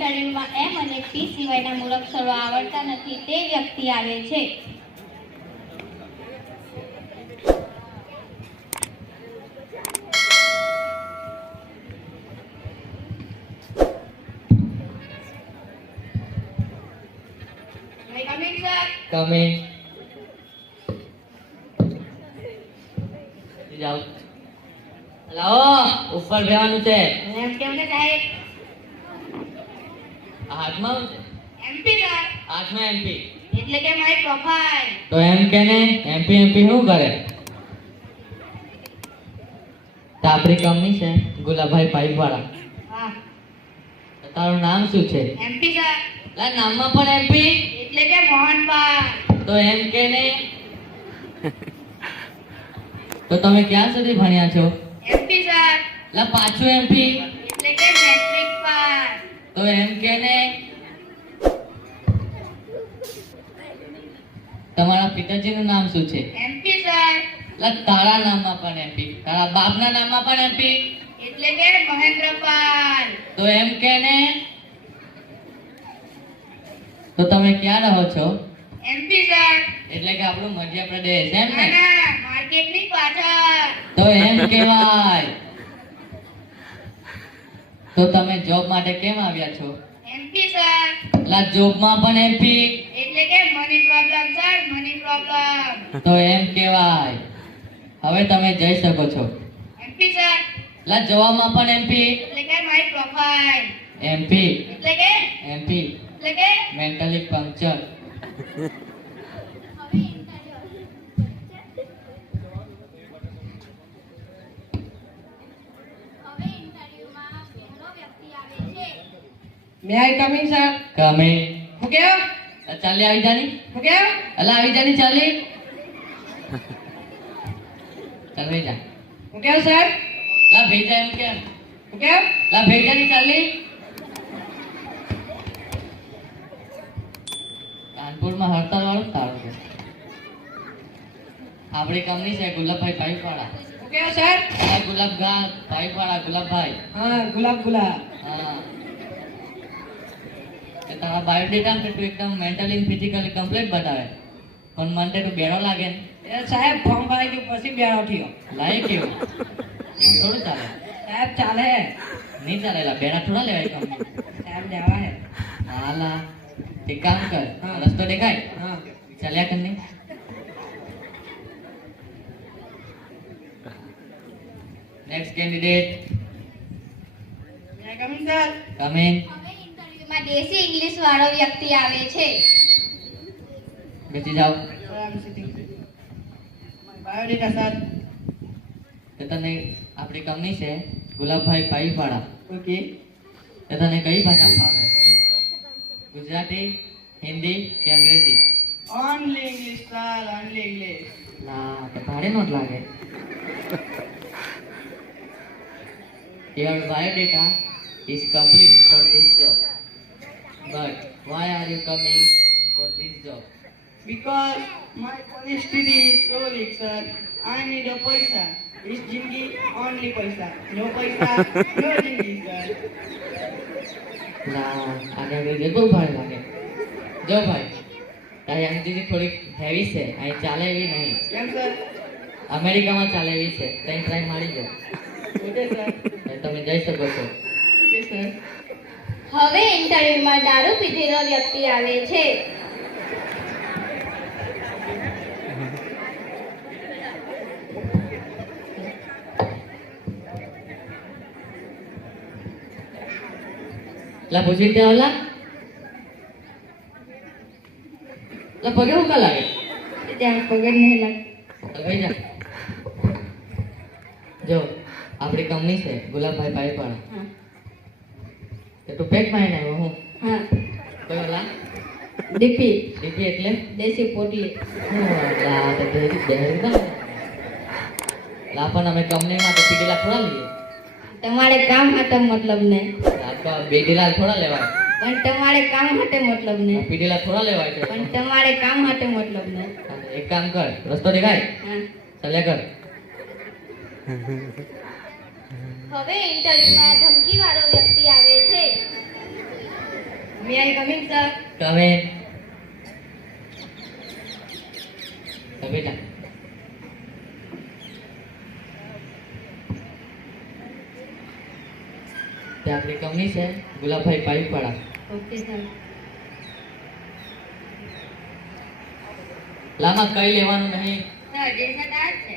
ઇન્ટરવ્યુમાં એમ અને પી સિવાયના મૂળાક્ષરો આવડતા નથી તે વ્યક્તિ આવે છે. તમે જાઓ. લાવો ઉપર બેવાનું છે. એમ કેમ ને સાહેબ? હાથમાં એમપી સર. હાથમાં એમપી એટલે કે મારી પ્રોફાઇલ. તો એમ કે ને એમપી એમપી શું કરે? તો આપણી કંપની છે ગુલાબભાઈ પાઇપ વાળા. હા. તારું નામ શું છે? MP sir. લા નામમાં પણ એમપી એટલે કે મોહનભાઈ. તો એમ કે ને તો તમે ક્યાં સુધી ભણ્યા છો? MP sir. લા પાછું એમપી એટલે કે મેટ્રિક પાસ. તો એમ કે ને તમારા પિતાજીનું નામ શું છે? MP sir. લા તારા નામમાં પણ એમપી, તારા બાપના નામમાં પણ એમપી એટલે કે મહેન્દ્રપાલ. તો એમ કે ને તો તમે ક્યાં રહો છો? MP sir. એટલે કે આપણું મધ્યપ્રદેશ એમ ના ને? ના, માર્કેટની પાછળ. તો એમ કહેવાય. તો તમે જોબ માટે કેમ આવ્યા છો? MP sir. લા જોબમાં પણ એમપી એટલે કે money problem sir, money problem. તો એમ કહેવાય. હવે તમે જઈ શકો છો. MP sir. લા જવામાં પણ એમપી એટલે કે મારી પ્રોફાઇલ. એમપી એટલે કે એમપી એટલે કે mentally puncture. May I coming sir? કમે હું કેવ? ચાલી આવી જાની. હું કેવ? અલા આવી જાની ચાલી. ચાલ ભઈ જા. હું કેવ સર? લા ભઈ જા એમ કેમ? હું કેવ? લા ભઈ જાની ચાલી. કાનપુરમાં હડતાલ વાળું તારું છે. આપણી કંપની છે ગુલાબભાઈ પાઇપ વાળા. હું કેવ સર? આ ગુલાબગા પાઇપ વાળા ગુલાબભાઈ. હા, ગુલાબ ગુલાબ. હા. કે તારા બાયોડેટા ને તું એકદમ મેન્ટલી અને ફિઝિકલી કમ્પ્લીટ બતાવે, પણ મને તું બેડો લાગે ને. એ સાહેબ ફોર્મ ભરાઈ ગયું પછી બેઠો થયો. લાય કેવું એમ થોડું ચાલે. સાહેબ ચાલે હે. નહીં ચાલેલા બેડા થોડા લેવાય કંપની. સાહેબ દેવા હે. હાલા એક કામ કર, હા. રસ્તો દેખાય હા. ચાલ્યા કર નહીં. Next candidate may I coming sir? Come in. હવે ઇન્ટરવ્યુમાં દેશી ઇંગ્લિશ વાળો વ્યક્તિ આવે છે. બેસી જાઓ. Sir I am sitting. My biodata sir. તો તને આપણી કંપની છે ગુલાબભાઈ પાઇપ વાળા. ઓકે. તો તને કઈ ભાષા ફાવે? ગુજરાતી, હિન્દી કે અંગ્રેજી? Only English sir, only English. ના તો ભાડે નો જ લાગે. Your biodata is complete for this job. But why are you coming for this job? Because my परिस्थिति is so weak sir. I need a पैसा. इस जिंदगी only पैसा. No पैसा, no जिंदगी sir. ના આને અંગ્રેજી બહુ ભારે લાગે. જો ભાઈ તારી અંગ્રેજી થોડીક હેવી છે, અહીં ચાલે એવી નહીં. કેમ સર? અમેરિકામાં ચાલે એવી છે, ત્યાં ટ્રાય મારી દો. Okay sir. તમે જઈ શકો છો. Okay sir. હવે ઇન્ટરવ્યુમાં દારૂ પીધેલો વ્યક્તિ આવે છે. લા પૂછી ત્યાં ઓલા લા પગે હું કા લાગે? ત્યાં પગડ નહીં લાગે. ચાલ ભાઈ જા. જો આપણી કંપની છે ગુલાબભાઈ પાઇપ વાળા. હા. કે તું પેક માં આવ્યો હું હા. કયો લા? ડીપી ડીપી એટલે દેશી પોટલી. લા તો દેરી દેરી ના લા પણ અમે કંપનીમાં તો પીડીલા થોડા લઈએ. તમારે કામ માટે મતલબ ને, લા તો બેડીલા થોડા લેવાય. પણ તમારે કામ માટે મતલબ ને, પીડીલા થોડા લેવાય છે. પણ તમારે કામ માટે મતલબ ને. એક કામ કર, રસ્તો દેખાય હા. ચાલ્યા કર. હવે ઇન્ટરવ્યુમાં ધમકી વાળો વ્યક્તિ આવે છે. May I coming sir? Come in. બેટા તે આપણી કંપની છે ગુલાબભાઈ પાઇપવાળા. Okay sir. લામાં કઈ લેવાનું નહીં. સર ડેઝર્ટ આ છે.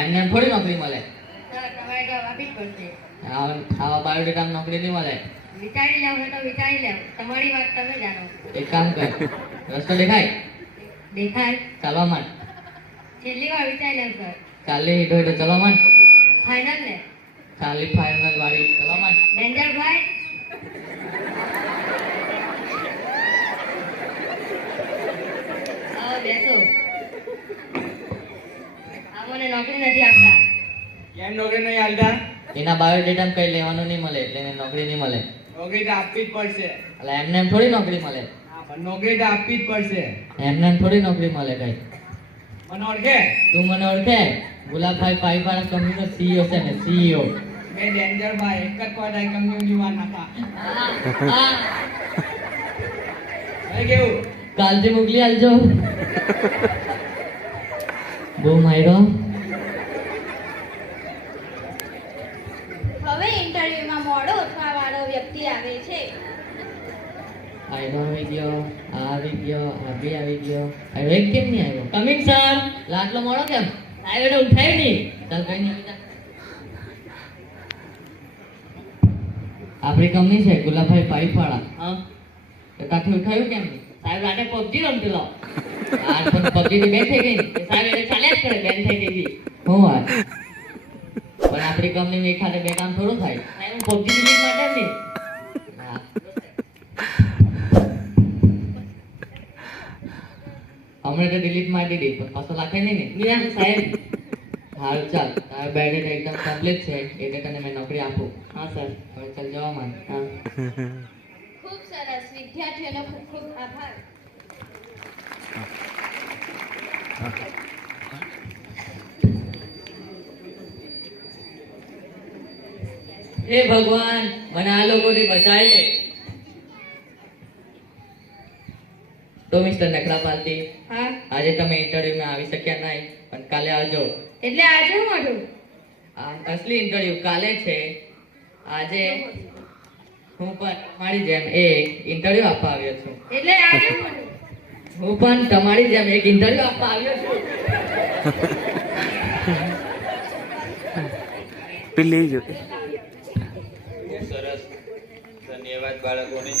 એમને એમ થોડી નોકરી મળે. સર તમારે જવાબ આપવી જ પડશે. આવા બાયોડેટામાં નોકરી નહીં મળે. વિચારી લેવું હોય તો વિચારી લેવું. તમારી વાત તમે જાણો. એક કામ કર, રસ્તો દેખાય દેખાય. ચાલવા માંડ. છેલ્લી વાર વિચારી લેવું સર. ચાલી હીધો હીધો ચાલવા માંડ. ફાઇનલ ને? ચાલી ફાઇનલ વાળી ચાલવા માંડ. ડેન્જર ભાઈ. આવો બેસો. આ મને નોકરી નથી આપતા. કેમ નોકરી નહીં હાલતા? એના બાયોડેટામાં કઈ લેવાનું નહીં મળે એટલે એને નોકરી નહીં મળે. નોકરી તો આપવી જ પડશે. એટલે એમને એમ થોડી નોકરી મળે. હા, પણ નોકરી તો આપવી જ પડશે. એમને એમ થોડી નોકરી મળે કઈ. મને ઓળખે? તું મને ઓળખે? ગુલાબભાઈ પાઇપવાળા કંપનીનો CEO છે ને CEO. મેં ડેન્જર ભાઈ એક જ કોટાઈ કંપની વાર નાખા. હવે કેવું? કાલથી મોકલી આલજો. બહુ માયરો. હવે ઇન્ટરવ્યુમાં મોડો ઉઠવા વાળો વ્યક્તિ આવે છે. આયરો આવી ગયો, આ આવી ગયો, આ બી આવી ગયો. આવ્યો એક કેમ નહીં આવ્યો? Coming sir. આટલો મોડો કેમ? આવ્યો તો ઉઠાય નહીં. ચાલ કઈ નહીં આવી જા. આપણી કંપની છે ગુલાબભાઈ પાઇપવાળા. હા તો કાથી ઉઠાયું કેમ નહીં? સાહેબ રાતે પબજી રમતો. આજ પણ પબજી થી બેન થઈ ગઈ ને. સાહેબ એટલે ચાલ્યા જ કરે બેન થઈ ગઈ. હું વાત પણ આપણી કંપનીમાં એક ખાતે બે કામ થોડું થાય. સાહેબ હું પબજી ની માટે નહીં. હા હમણાં તો ડિલીટ મારી દીધી પણ પાછો લાગે નહીં ને. નિયમ સાહેબ હાલ ચાલ તારા બેડેટ એકદમ કમ્પ્લીટ છે એટલે તને મેં નોકરી આપું. હા સર હવે ચાલ જવા માંડ. હા ખૂબ સરસ. વિદ્યાર્થીઓનો ખૂબ ખૂબ આભાર. હે ભગવાન મને આ લોકોથી બચાવી લે. તો મિસ્ટર નખરા પાલતી, હા આજે તમે ઇન્ટરવ્યુમાં આવી શક્યા નહીં પણ કાલે આવજો. એટલે આજે હું મોઢું? આ અસલી ઇન્ટરવ્યુ કાલે છે. આજે હું પણ તમારી જેમ એક ઇન્ટરવ્યુ આપવા આવ્યો છું. એટલે આજે હું મોઢું? હું પણ તમારી જેમ એક ઇન્ટરવ્યુ આપવા આવ્યો છું. પેલી ગયો. સરસ. ધન્યવાદ બાળકોને.